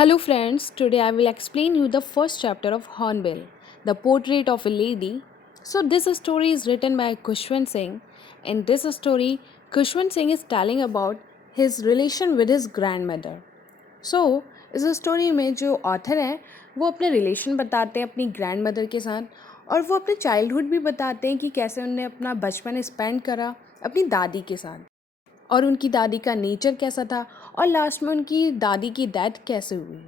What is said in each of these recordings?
Hello friends, today I will explain you the first chapter of Hornbill, the portrait of a lady. So this story is written by Kushwant Singh. In this story, Kushwant Singh is telling about his relation with his grandmother. So इस story में जो author है वो अपने relation बताते हैं अपनी grand mother के साथ और वो अपने चाइल्डहुड भी बताते हैं कि कैसे उन्होंने अपना बचपन स्पेंड करा अपनी दादी के साथ और उनकी दादी का नेचर कैसा था और लास्ट में उनकी दादी की डेथ कैसे हुई।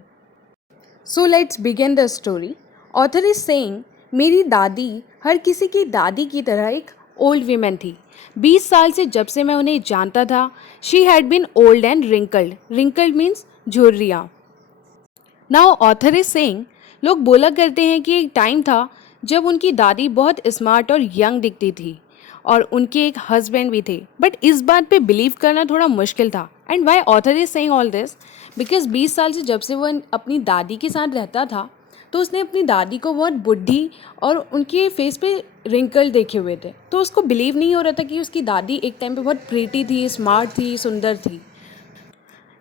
So let's begin the story. Author is saying मेरी दादी हर किसी की दादी की तरह एक ओल्ड वीमेन थी। 20 साल से जब से मैं उन्हें जानता था she had been old and wrinkled. Wrinkled means झुर्रियाँ। नाउ ऑथर इज सेइंग लोग बोला करते हैं कि एक टाइम था जब उनकी दादी बहुत स्मार्ट और यंग दिखती थी और उनके एक हस्बैंड भी थे, बट इस बात पे बिलीव करना थोड़ा मुश्किल था। And why author is saying all this because 20 साल से जब से वो अपनी दादी के साथ रहता था तो उसने अपनी दादी को बहुत बुढ़ी और उनके फेस पे रिंकल देखे हुए थे, तो उसको बिलीव नहीं हो रहा था कि उसकी दादी एक टाइम पे बहुत प्रीटी थी, स्मार्ट थी, सुंदर थी।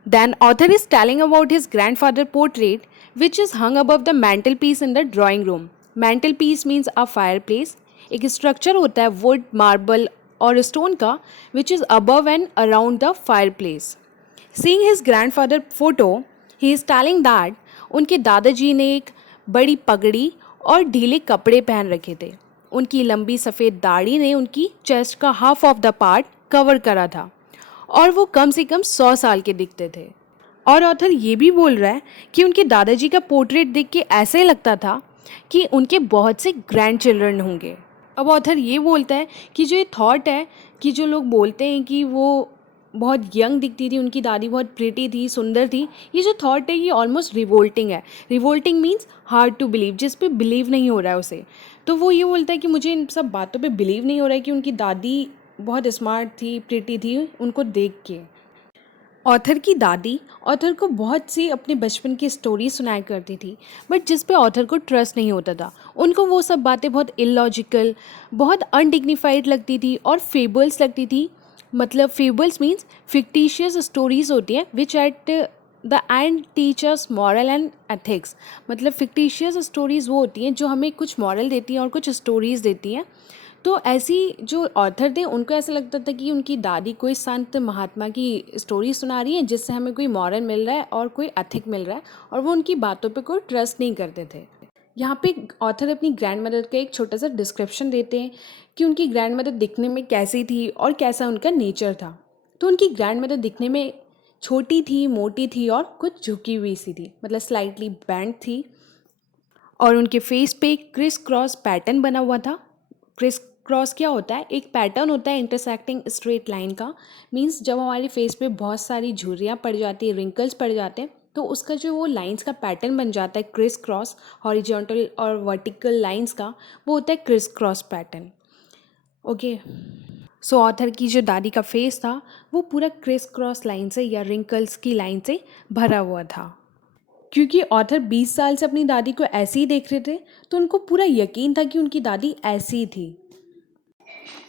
Then author is telling about his grandfather portrait which is hung above the mantelpiece in the drawing room. Mantelpiece means a fireplace. एक स्ट्रक्चर होता है वुड, मार्बल और स्टोन का which is above and around the fire place. Seeing his grandfather photo he is telling that उनके दादाजी ने एक बड़ी पगड़ी और ढीले कपड़े पहन रखे थे। उनकी लंबी सफ़ेद दाढ़ी ने उनकी चेस्ट का half of the part cover करा था और वो कम से कम 100 साल के दिखते थे। और ऑथर ये भी बोल रहा है कि उनके दादाजी का पोर्ट्रेट देख के ऐसे लगता था कि उनके बहुत से ग्रैंड चिल्ड्रन होंगे। अब ऑथर ये बोलता है कि जो ये थॉट है कि जो लोग बोलते हैं कि वो बहुत यंग दिखती थी, उनकी दादी बहुत प्रिटी थी, सुंदर थी, ये जो थॉट है ये ऑलमोस्ट रिवोल्टिंग है। Revolting means hard to believe, जिस पे बिलीव नहीं हो रहा है उसे। तो वो ये बोलता है कि मुझे इन सब बातों पे बिलीव नहीं हो रहा है कि उनकी दादी बहुत स्मार्ट थी, प्रिटी थी उनको देख के। ऑथर की दादी ऑथर को बहुत सी अपने बचपन की स्टोरी सुनाया करती थी, बट जिस पे ऑथर को ट्रस्ट नहीं होता था। उनको वो सब बातें बहुत इलॉजिकल, बहुत अनडिग्निफाइड लगती थी और फेबल्स लगती थी। मतलब फेबल्स मीन्स फिक्टिशियस स्टोरीज होती हैं which at the end teachers moral and ethics. मतलब फिक्टिशियस स्टोरीज़ वो होती हैं जो हमें कुछ मॉरल देती हैं और कुछ स्टोरीज़ देती हैं। तो ऐसी जो ऑथर थे उनको ऐसा लगता था कि उनकी दादी कोई संत महात्मा की स्टोरी सुना रही है जिससे हमें कोई मॉरल मिल रहा है और कोई एथिक मिल रहा है, और वो उनकी बातों पे कोई ट्रस्ट नहीं करते थे। यहाँ पे ऑथर अपनी ग्रैंड मदर का एक छोटा सा डिस्क्रिप्शन देते हैं कि उनकी ग्रैंड मदर दिखने में कैसी थी और कैसा उनका नेचर था। तो उनकी ग्रैंड मदर दिखने में छोटी थी, मोटी थी और कुछ झुकी हुई सी थी, मतलब स्लाइटली बैंड थी। और उनके फेस पे एक क्रिस क्रॉस पैटर्न बना हुआ था। क्रिस क्रॉस क्या होता है? एक पैटर्न होता है इंटरसेक्टिंग स्ट्रेट लाइन का। मीन्स जब हमारे फेस पे बहुत सारी झुर्रियाँ पड़ जाती है, रिंकल्स पड़ जाते हैं, तो उसका जो वो लाइंस का पैटर्न बन जाता है क्रिस क्रॉस, हॉरिजॉन्टल और वर्टिकल लाइंस का, वो होता है क्रिस क्रॉस पैटर्न। ओके, सो ऑथर की जो दादी का फेस था वो पूरा क्रिस क्रॉस लाइन से या रिंकल्स की लाइन से भरा हुआ था। क्योंकि ऑथर 20 साल से अपनी दादी को ऐसे ही देख रहे थे तो उनको पूरा यकीन था कि उनकी दादी ऐसी थी।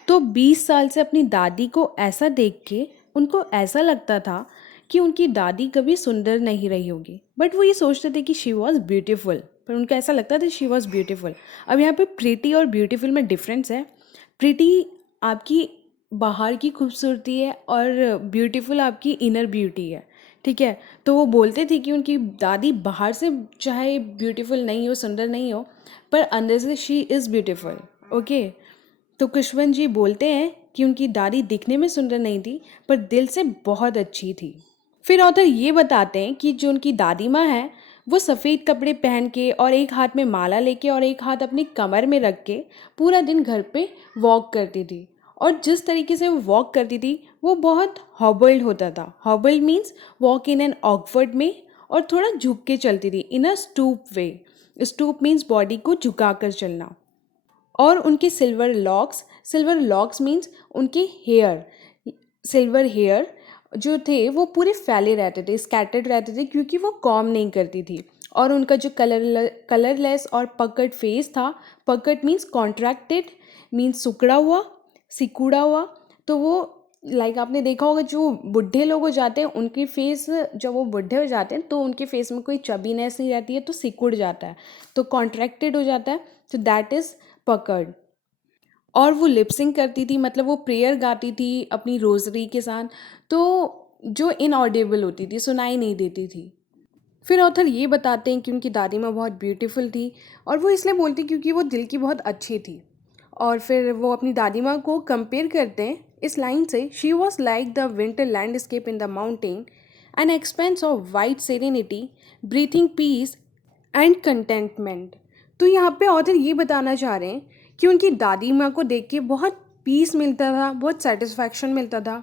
तो 20 साल से अपनी दादी को ऐसा देख के उनको ऐसा लगता था कि उनकी दादी कभी सुंदर नहीं रही होगी, बट वो ये सोचते थे कि शी वॉज ब्यूटीफुल, पर उनको ऐसा लगता था शी वॉज ब्यूटीफुल। अब यहाँ पे प्रीटी और ब्यूटीफुल में डिफरेंस है। प्रीटी आपकी बाहर की खूबसूरती है और ब्यूटीफुल आपकी इनर ब्यूटी है, ठीक है। तो वो बोलते थे कि उनकी दादी बाहर से चाहे ब्यूटीफुल नहीं हो, सुंदर नहीं हो, पर अंदर से शी इज़ ब्यूटीफुल। ओके, तो कुशवंत जी बोलते हैं कि उनकी दादी दिखने में सुंदर नहीं थी पर दिल से बहुत अच्छी थी। फिर ऑथर ये बताते हैं कि जो उनकी दादी माँ है वो सफ़ेद कपड़े पहन के और एक हाथ में माला लेके और एक हाथ अपनी कमर में रख के पूरा दिन घर पे वॉक करती थी। और जिस तरीके से वो वॉक करती थी वो बहुत हॉबल्ड होता था। Hobbled means walk in an awkward में, और थोड़ा झुक के चलती थी in a stoop way. Stoop means body को झुका कर चलना। और उनके सिल्वर लॉक्स मीन्स उनके हेयर, सिल्वर हेयर जो थे वो पूरे फैले रहते थे, स्कैटर्ड रहते थे, क्योंकि वो कॉम नहीं करती थी। और उनका जो कलरलेस और पकड़ फेस था, पकड़ मीन्स कॉन्ट्रैक्टेड मीन्स सिकुड़ा हुआ। तो वो लाइक आपने देखा होगा जो बूढ़े लोग हो जाते हैं उनकी फेस, जब वो बूढ़े हो जाते हैं तो उनके फेस में कोई चबीनेस नहीं रहती है, तो सिकुड़ जाता है, तो कॉन्ट्रैक्टेड हो जाता है, तो दैट इज़ पकड़। और वो लिपसिंग करती थी, मतलब वो प्रेयर गाती थी अपनी रोजरी के साथ, तो जो इनऑडिबल होती थी, सुनाई नहीं देती थी। फिर ऑथर ये बताते हैं कि उनकी दादी माँ बहुत ब्यूटीफुल थी, और वो इसलिए बोलती क्योंकि वो दिल की बहुत अच्छी थी। और फिर वो अपनी दादी माँ को कंपेयर करते हैं इस लाइन से, she was like the winter landscape in the mountain, an expanse of white serenity, breathing peace and contentment. तो यहाँ पे ऑथर ये बताना चाह रहे हैं कि उनकी दादी माँ को देख के बहुत पीस मिलता था, बहुत सेटिस्फैक्शन मिलता था।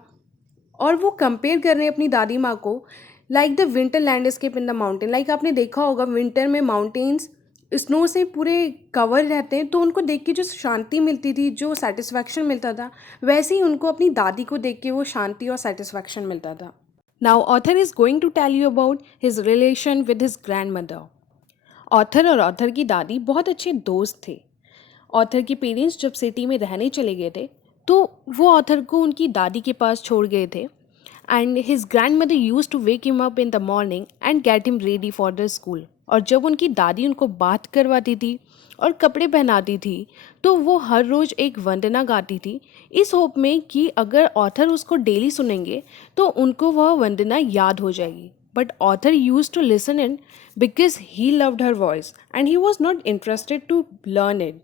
और वो कंपेयर कर रहे हैं अपनी दादी माँ को like the winter landscape in the mountain. Like आपने देखा होगा विंटर में माउंटेन्स स्नो से पूरे कवर रहते हैं, तो उनको देख के जो शांति मिलती थी, जो सेटिस्फैक्शन मिलता था, वैसे ही उनको अपनी दादी को देख के वो शांति और सेटिस्फैक्शन मिलता था। Now author is going to tell you about his relation with his grand mother. Author और ऑथर की दादी बहुत अच्छे दोस्त थे। ऑथर के पेरेंट्स जब सिटी में रहने चले गए थे, तो वो ऑथर को उनकी दादी के पास छोड़ गए थे, and his grand mother use to wake him up in the morning and get him ready for the school. और जब उनकी दादी उनको बात करवाती थी और कपड़े पहनाती थी, तो वो हर रोज़ एक वंदना गाती थी, इस होप में कि अगर ऑथर उसको डेली सुनेंगे तो उनको वह वंदना याद हो जाएगी। But author use to listen in because he loved her voice and he was not interested to learn it.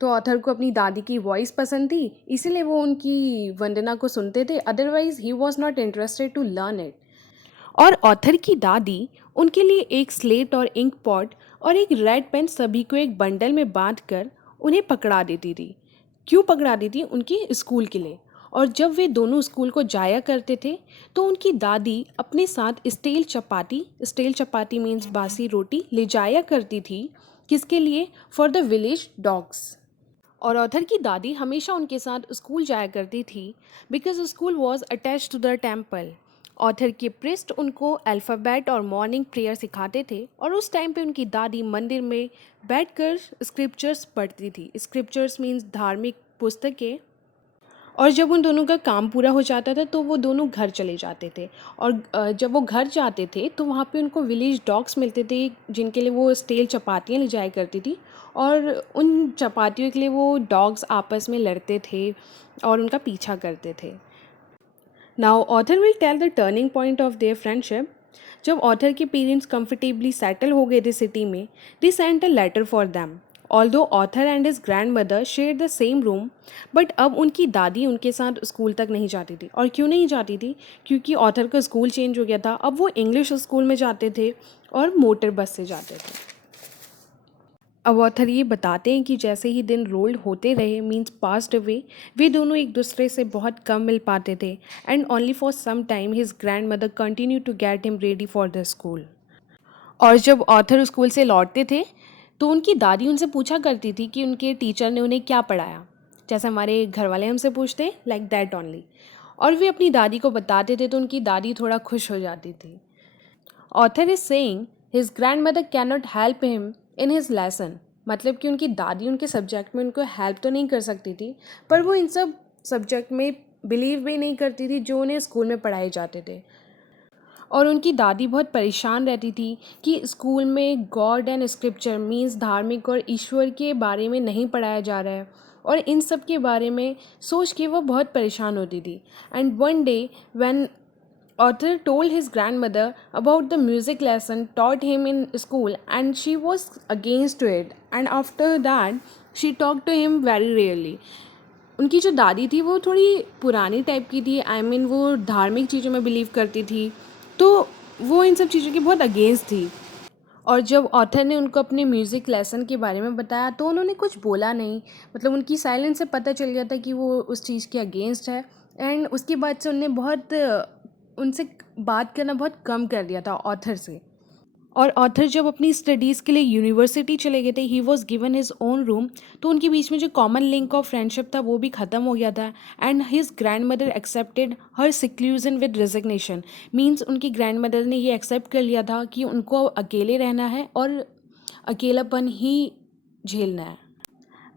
तो ऑथर को अपनी दादी की वॉइस पसंद थी, इसीलिए वो उनकी वंदना को सुनते थे, otherwise he was not interested to learn it. और ऑथर की दादी उनके लिए एक स्लेट और इंक पॉट और एक रेड पेन सभी को एक बंडल में बांध कर उन्हें पकड़ा देती थी। क्यों पकड़ा दी थी? उनके स्कूल के लिए। और जब वे दोनों स्कूल को जाया करते थे, तो उनकी दादी अपने साथ स्टील चपाती मीन्स बासी रोटी, ले जाया करती थी। किसके लिए? For the village dogs. और ऑथर की दादी हमेशा उनके साथ स्कूल जाया करती थी, because school was attach to the temple. Author के प्रिस्ट उनको अल्फ़ाबेट और मॉर्निंग प्रेयर सिखाते थे, और उस टाइम पे उनकी दादी मंदिर में बैठकर स्क्रिप्चर्स पढ़ती थी। स्क्रिप्चर्स मीन्स धार्मिक पुस्तकें। और जब उन दोनों का काम पूरा हो जाता था तो वो दोनों घर चले जाते थे। और जब वो घर जाते थे तो वहाँ पे उनको विलेज डॉग्स मिलते थे, जिनके लिए वो स्टील चपातियाँ ले जाया करती थी, और उन चपातियों के लिए वो डॉग्स आपस में लड़ते थे और उनका पीछा करते थे। Now author will tell the turning point of their friendship. जब ऑथर के पेरेंट्स कंफर्टेबली सेटल हो गए थे सिटी में, they sent a letter for them. Although author and his grand mother share the same room, but अब उनकी दादी उनके साथ स्कूल तक नहीं जाती थी। और क्यों नहीं जाती थी? क्योंकि ऑथर का स्कूल चेंज हो गया था, अब वो इंग्लिश स्कूल में जाते थे और मोटर बस से जाते थे। अब ऑथर ये बताते हैं कि जैसे ही दिन रोल्ड होते रहे, मीन्स पास्ट अवे, वे दोनों एक दूसरे से बहुत कम मिल पाते थे, and only for some time his grand mother continue to get him ready for the school. और जब ऑथर स्कूल से लौटते थे तो उनकी दादी उनसे पूछा करती थी कि उनके टीचर ने उन्हें क्या पढ़ाया, जैसे हमारे घर वाले हमसे पूछते हैं, लाइक दैट ओनली। और वे अपनी दादी को बताते थे तो उनकी दादी थोड़ा खुश हो जाती थी। Author is saying his grand mother can not help him in his lesson. मतलब कि उनकी दादी उनके सब्जेक्ट में उनको हेल्प तो नहीं कर सकती थी, पर वो इन सब सब्जेक्ट में बिलीव भी नहीं करती थी जो उन्हें स्कूल में पढ़ाए जाते थे। और उनकी दादी बहुत परेशान रहती थी कि स्कूल में गॉड एंड स्क्रिप्चर मीन्स धार्मिक और ईश्वर के बारे में नहीं पढ़ाया जा रहा है, और इन सब के बारे में सोच के वो बहुत परेशान होती थी। And one day when Arthur told his grandmother about the music lesson taught him in school, and she was against to it. And after that, she talked to him very rarely. उनकी जो दादी थी वो थोड़ी पुरानी type की थी, वो धार्मिक चीज़ों में बिलीव करती थी, तो वो इन सब चीज़ों की बहुत अगेंस्ट थी। और जब ऑथर ने उनको अपने म्यूज़िक लेसन के बारे में बताया तो उन्होंने कुछ बोला नहीं, मतलब उनकी साइलेंस से पता चल गया था कि वो उस चीज़ के अगेंस्ट है। एंड उसके बाद से उनने बहुत उनसे बात करना बहुत कम कर दिया था ऑथर से। और ऑथर जब अपनी स्टडीज़ के लिए यूनिवर्सिटी चले गए थे, he was given his own room, तो उनके बीच में जो कॉमन लिंक ऑफ फ्रेंडशिप था वो भी ख़त्म हो गया था। And his grand mother accepted her seclusion with resignation. Means उनकी ग्रैंड मदर ने ये एक्सेप्ट कर लिया था कि उनको अकेले रहना है और अकेलापन ही झेलना है।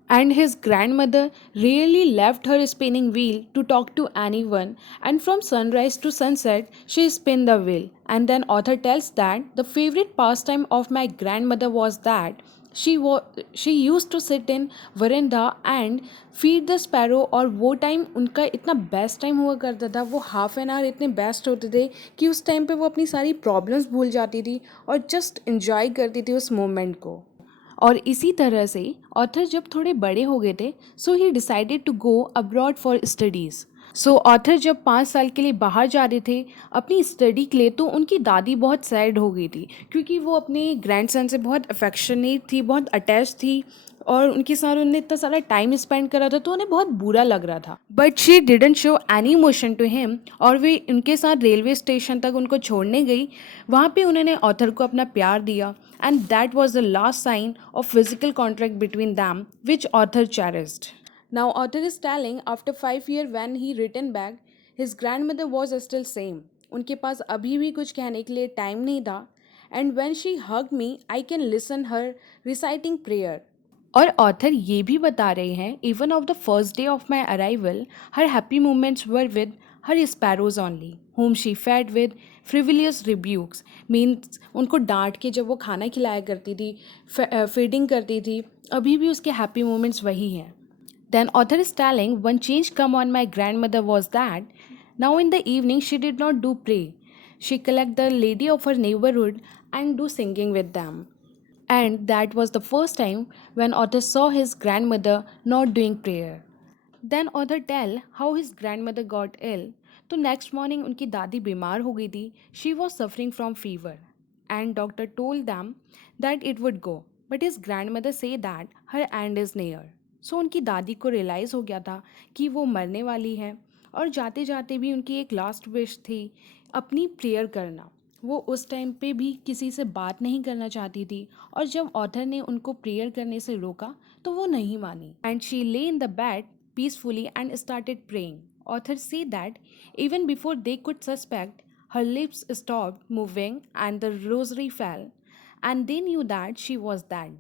and his grandmother rarely left her spinning wheel to talk to anyone, and from sunrise to sunset she spun the wheel. And then author tells that the favorite pastime of my grandmother was that she used to sit in veranda and feed the sparrow. और वो time उनका इतना best time हुआ करता था, वो half an hour इतने best होते थे कि उस टाइम पे वो अपनी सारी प्रॉब्लम्स भूल जाती थी और जस्ट इन्जॉय करती थी उस मोमेंट को। और इसी तरह से ऑथर जब थोड़े बड़े हो गए थे, so he decided to go abroad for studies. So author जब 5 साल के लिए बाहर जा रहे थे अपनी स्टडी के लिए, तो उनकी दादी बहुत सैड हो गई थी क्योंकि वो अपने ग्रैंडसन से बहुत अफेक्शनेट थी, बहुत अटैच थी और उनके साथ उन्होंने इतना सारा टाइम स्पेंड करा था, तो उन्हें बहुत बुरा लग रहा था। But she didn't show any emotion to him, और वे उनके साथ रेलवे स्टेशन तक उनको छोड़ने गई। वहाँ पे उन्होंने ऑथर को अपना प्यार दिया, and that was the last sign of physical contract between them which author cherished. Now author is telling after 5 years when he returned back, his grandmother was still same. उनके पास अभी भी कुछ कहने के लिए टाइम नहीं था। And when she hugged me, I can listen her reciting prayer. और ऑथर ये भी बता रहे हैं, even of the first day of my arrival her happy moments were with her sparrows only home she fed with frivolous rebukes. Means उनको डांट के जब वो खाना खिलाया करती थी, फीडिंग करती थी, अभी भी उसके हैप्पी मोमेंट्स वही हैं। Then author is telling one change come on my grandmother was that now in the evening she did not do pray. She collect the lady of her neighborhood and do singing with them. And that was the first time when author saw his grandmother not doing prayer. Then author tell how his grandmother got ill. तो next morning उनकी दादी बीमार हो गई थी. She was suffering from fever. And doctor told them that it would go. But his grandmother say that her end is near. सो उनकी दादी को रियलाइज़ हो गया था कि वो मरने वाली है, और जाते जाते भी उनकी एक लास्ट विश थी अपनी प्रेयर करना। वो उस टाइम पे भी किसी से बात नहीं करना चाहती थी, और जब ऑथर ने उनको प्रेयर करने से रोका तो वो नहीं मानी। एंड शी ले in the bed peacefully and started praying. Author say that even before they could suspect her lips stopped moving and the rosary fail and they knew that she was that.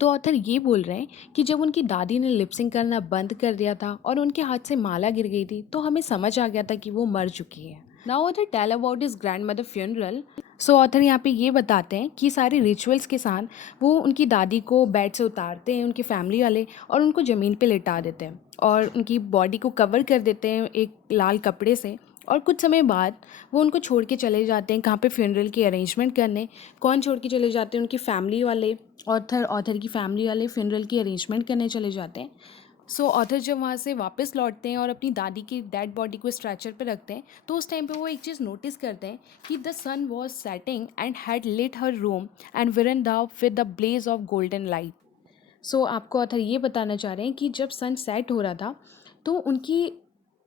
तो author ये बोल रहे हैं कि जब उनकी दादी ने लिपसिंग करना बंद कर दिया था और उनके हाथ से माला गिर गई थी, तो हमें समझ आ गया था कि वो मर चुकी है। Now author tell about his grand mother funeral. So author यहाँ पे ये बताते हैं कि सारे रिचुअल्स के साथ वो उनकी दादी को बेड से उतारते हैं उनकी फैमिली वाले, और उनको ज़मीन पे लिटा देते हैं और उनकी बॉडी को कवर कर देते हैं एक लाल कपड़े से। और कुछ समय बाद वो उनको छोड़ के चले जाते हैं कहाँ पे फ्यूनरल की अरेंजमेंट करने। कौन छोड़ के चले जाते हैं? उनकी फैमिली वाले, ऑथर की फैमिली वाले फ्यूनरल की अरेंजमेंट करने चले जाते हैं। सो ऑथर जब वहाँ से वापस लौटते हैं और अपनी दादी की डेड बॉडी को स्ट्रेचर पे रखते हैं, तो उस टाइम पे वो एक चीज़ नोटिस करते हैं कि the sun was setting and had lit her room and verandah with the blaze of golden light. So आपको ऑथर ये बताना चाह रहे हैं कि जब सन सेट हो रहा था तो उनकी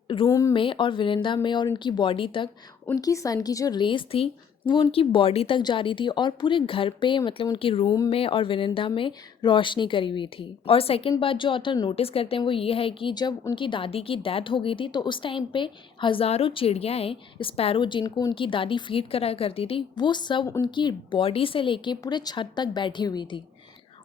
रूम में और विरंडा में और उनकी बॉडी तक उनकी सन की जो रेस थी वो उनकी बॉडी तक जा रही थी, और पूरे घर पे मतलब उनकी रूम में और विरंडा में रोशनी करी हुई थी। और सेकंड बात जो ऑथर नोटिस करते हैं वो ये है कि जब उनकी दादी की डेथ हो गई थी तो उस टाइम पे हज़ारों चिड़ियाएँ, स्पैरो, जिनको उनकी दादी फीड करा करती थी, वो सब उनकी बॉडी से लेके पूरे छत तक बैठी हुई थी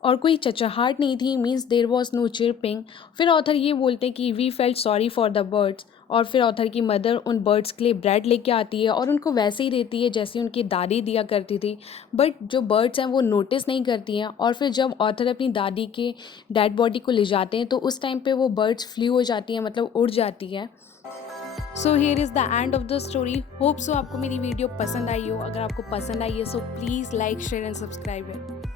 और कोई चचहाट नहीं थी। Means there was no chirping. फिर ऑथर ये बोलते हैं कि we felt sorry for the birds, और फिर ऑथर की मदर उन बर्ड्स के लिए ब्रेड लेके आती है और उनको वैसे ही देती है जैसे उनकी दादी दिया करती थी। बट जो बर्ड्स हैं वो नोटिस नहीं करती हैं, और फिर जब ऑथर अपनी दादी के डेड बॉडी को ले जाते हैं तो उस टाइम पे वो बर्ड्स फ्लू हो जाती हैं, मतलब उड़ जाती हैं। So here is the end of the story. Hope so आपको मेरी वीडियो पसंद आई हो। अगर आपको पसंद आई है so please like, share and subscribe it.